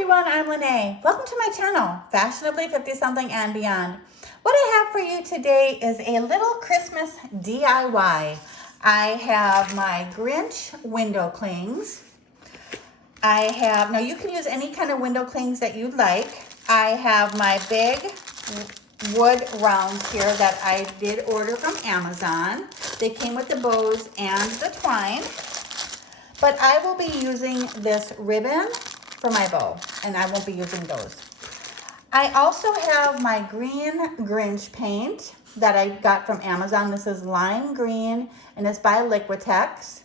everyone, I'm Lene. Welcome to my channel, Fashionably 50-something and beyond. What I have for you today is a little Christmas DIY. I have my Grinch window clings. Now you can use any kind of window clings that you'd like. I have my big wood rounds here that I did order from Amazon. They came with the bows and the twine. But I will be using this ribbon for my bow, and I won't be using those. I also have my green Grinch paint that I got from Amazon. This is lime green, and it's by Liquitex.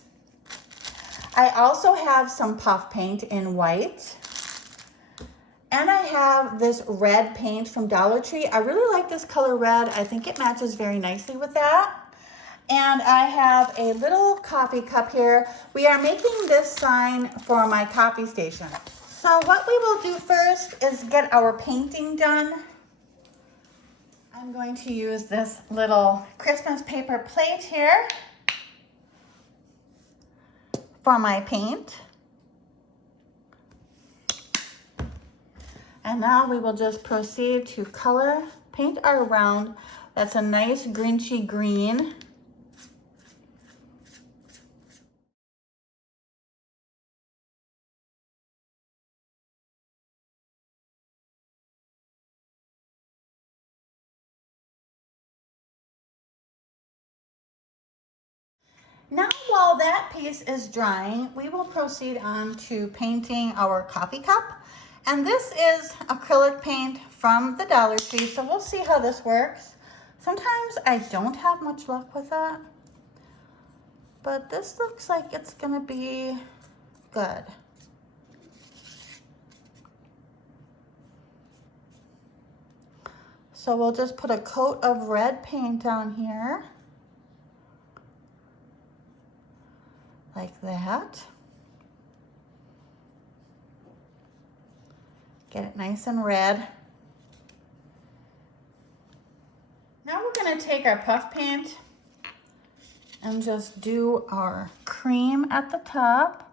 I also have some puff paint in white. And I have this red paint from Dollar Tree. I really like this color red. I think it matches very nicely with that. And I have a little coffee cup here. We are making this sign for my coffee station. So what we will do first is get our painting done. I'm going to use this little Christmas paper plate here for my paint. And now we will just proceed to paint our round. That's a nice Grinchy green. Now, while that piece is drying, we will proceed on to painting our coffee cup. And this is acrylic paint from the Dollar Tree, so we'll see how this works. Sometimes I don't have much luck with that, but this looks like it's gonna be good. So we'll just put a coat of red paint on here. Like that. Get it nice and red. Now we're going to take our puff paint and just do our cream at the top.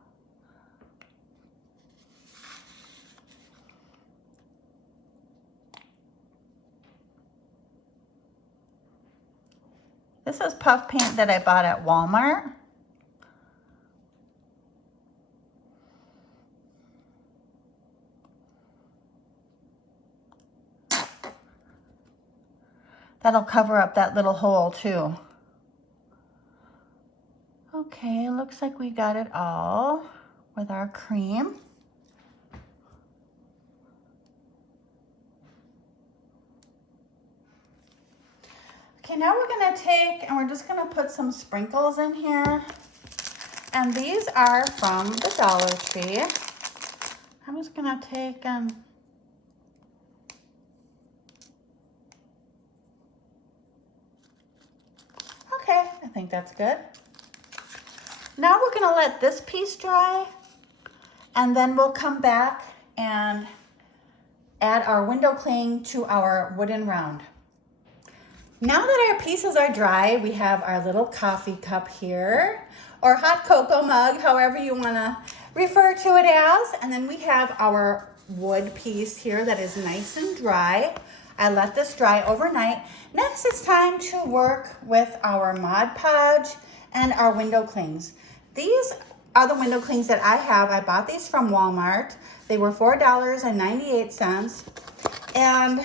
This is puff paint that I bought at Walmart. That'll cover up that little hole too. Okay, looks like we got it all with our cream. Okay, now we're gonna take and we're just gonna put some sprinkles in here. And these are from the Dollar Tree. I'm just gonna take and okay, I think that's good. Now we're gonna let this piece dry, and then we'll come back and add our window cling to our wooden round. Now that our pieces are dry, we have our little coffee cup here, or hot cocoa mug, however you wanna refer to it as. And then we have our wood piece here that is nice and dry. I let this dry overnight. Next, it's time to work with our Mod Podge and our window clings. These are the window clings that I have. I bought these from Walmart. They were $4.98. And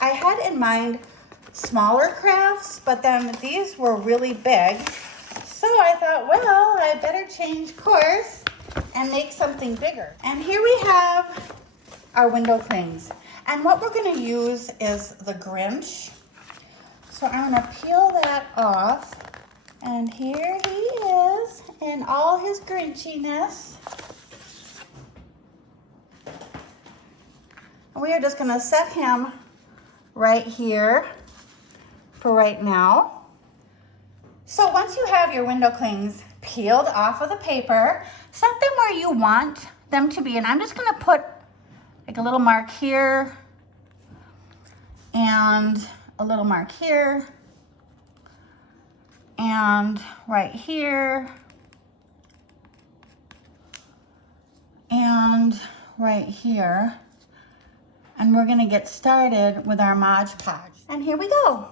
I had in mind smaller crafts, but then these were really big. So I thought, well, I better change course and make something bigger. And here we have our window clings. And what we're gonna use is the Grinch. So I'm gonna peel that off. And here he is in all his Grinchiness. And we are just gonna set him right here for right now. So once you have your window clings peeled off of the paper, set them where you want them to be. And I'm just gonna put like a little mark here and a little mark here and right here and right here. And we're gonna get started with our Mod Podge. And here we go.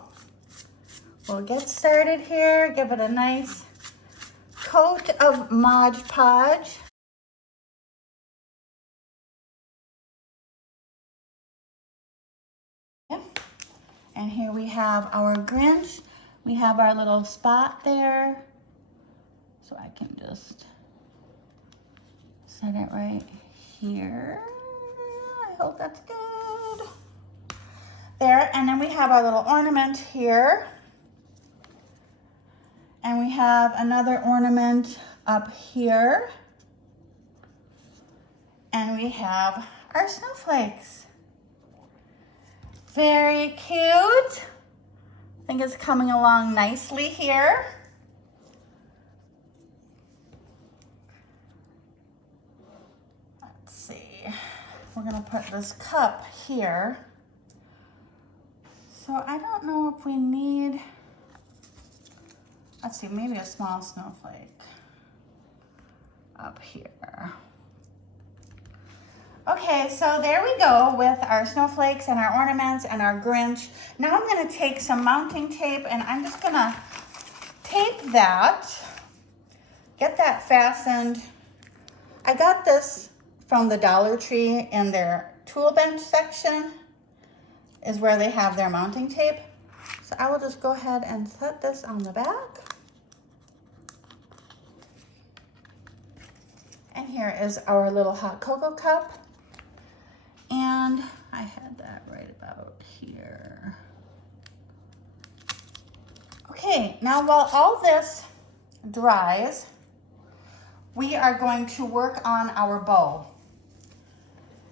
We'll get started here, give it a nice coat of Mod Podge. And here we have our Grinch. We have our little spot there. So I can just set it right here. I hope that's good. There, and then we have our little ornament here. And we have another ornament up here. And we have our snowflakes. Very cute. I think it's coming along nicely here. Let's see. We're gonna put this cup here. So I don't know if we need, let's see, maybe a small snowflake up here. Okay, so there we go with our snowflakes and our ornaments and our Grinch. Now I'm gonna take some mounting tape and I'm just gonna tape that, get that fastened. I got this from the Dollar Tree in their tool bench section is where they have their mounting tape. So I will just go ahead and set this on the back. And here is our little hot cocoa cup. And I had that right about here. Okay, now while all this dries, we are going to work on our bow.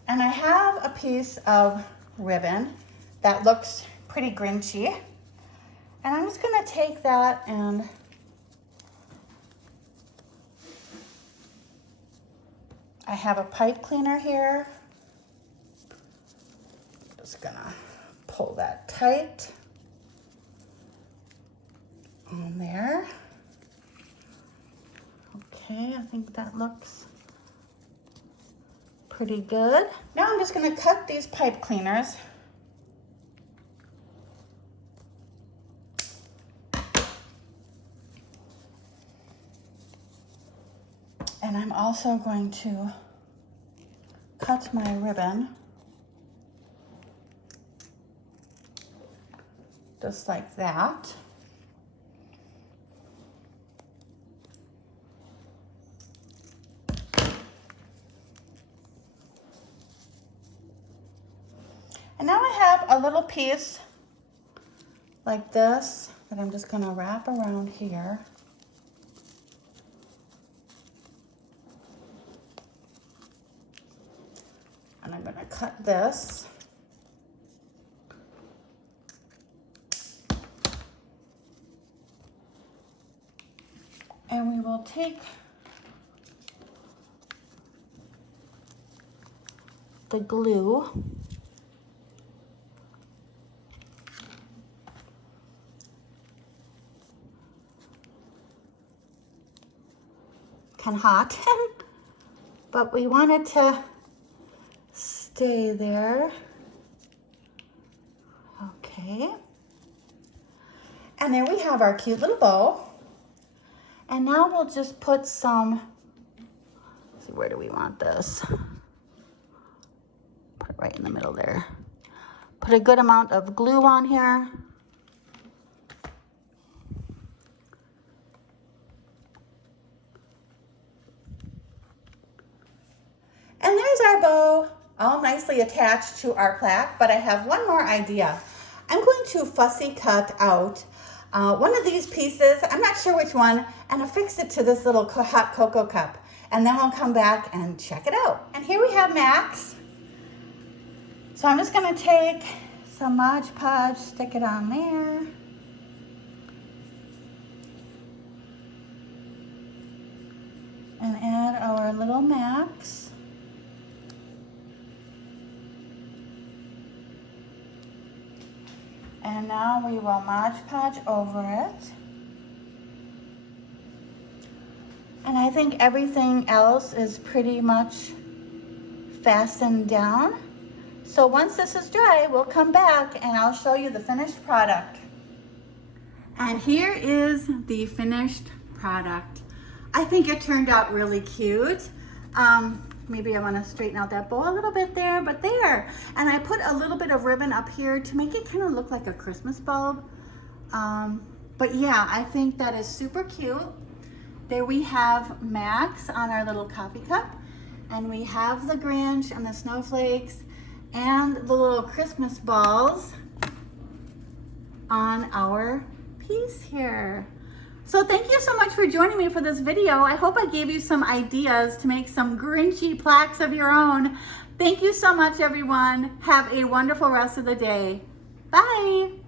And I have a piece of ribbon that looks pretty Grinchy. And I'm just gonna take that and I have a pipe cleaner here. Just gonna pull that tight on there. Okay, I think that looks pretty good. Now I'm just gonna cut these pipe cleaners. And I'm also going to cut my ribbon just like that. And now I have a little piece like this that I'm just gonna wrap around here. And I'm gonna cut this. And we will take the glue kind of hot, but we want it to stay there. Okay. And there we have our cute little bow. And now we'll just put some, let's see, where do we want this? Put it right in the middle there. Put a good amount of glue on here. And there's our bow, all nicely attached to our plaque, but I have one more idea. I'm going to fussy cut out one of these pieces, I'm not sure which one, and affix it to this little hot cocoa cup. And then we'll come back and check it out. And here we have Max. So I'm just gonna take some Mod Podge, stick it on there. And add our little Max. And now we will Mod Podge over it. And I think everything else is pretty much fasten down. So once this is dry, we'll come back and I'll show you the finished product. And here is the finished product. I think it turned out really cute. Maybe I want to straighten out that bow a little bit there, but there. And I put a little bit of ribbon up here to make it kind of look like a Christmas bulb. But yeah, I think that is super cute. There we have Max on our little coffee cup, and we have the Grinch and the snowflakes and the little Christmas balls on our piece here. So thank you so much for joining me for this video. I hope I gave you some ideas to make some Grinchy plaques of your own. Thank you so much, everyone. Have a wonderful rest of the day. Bye.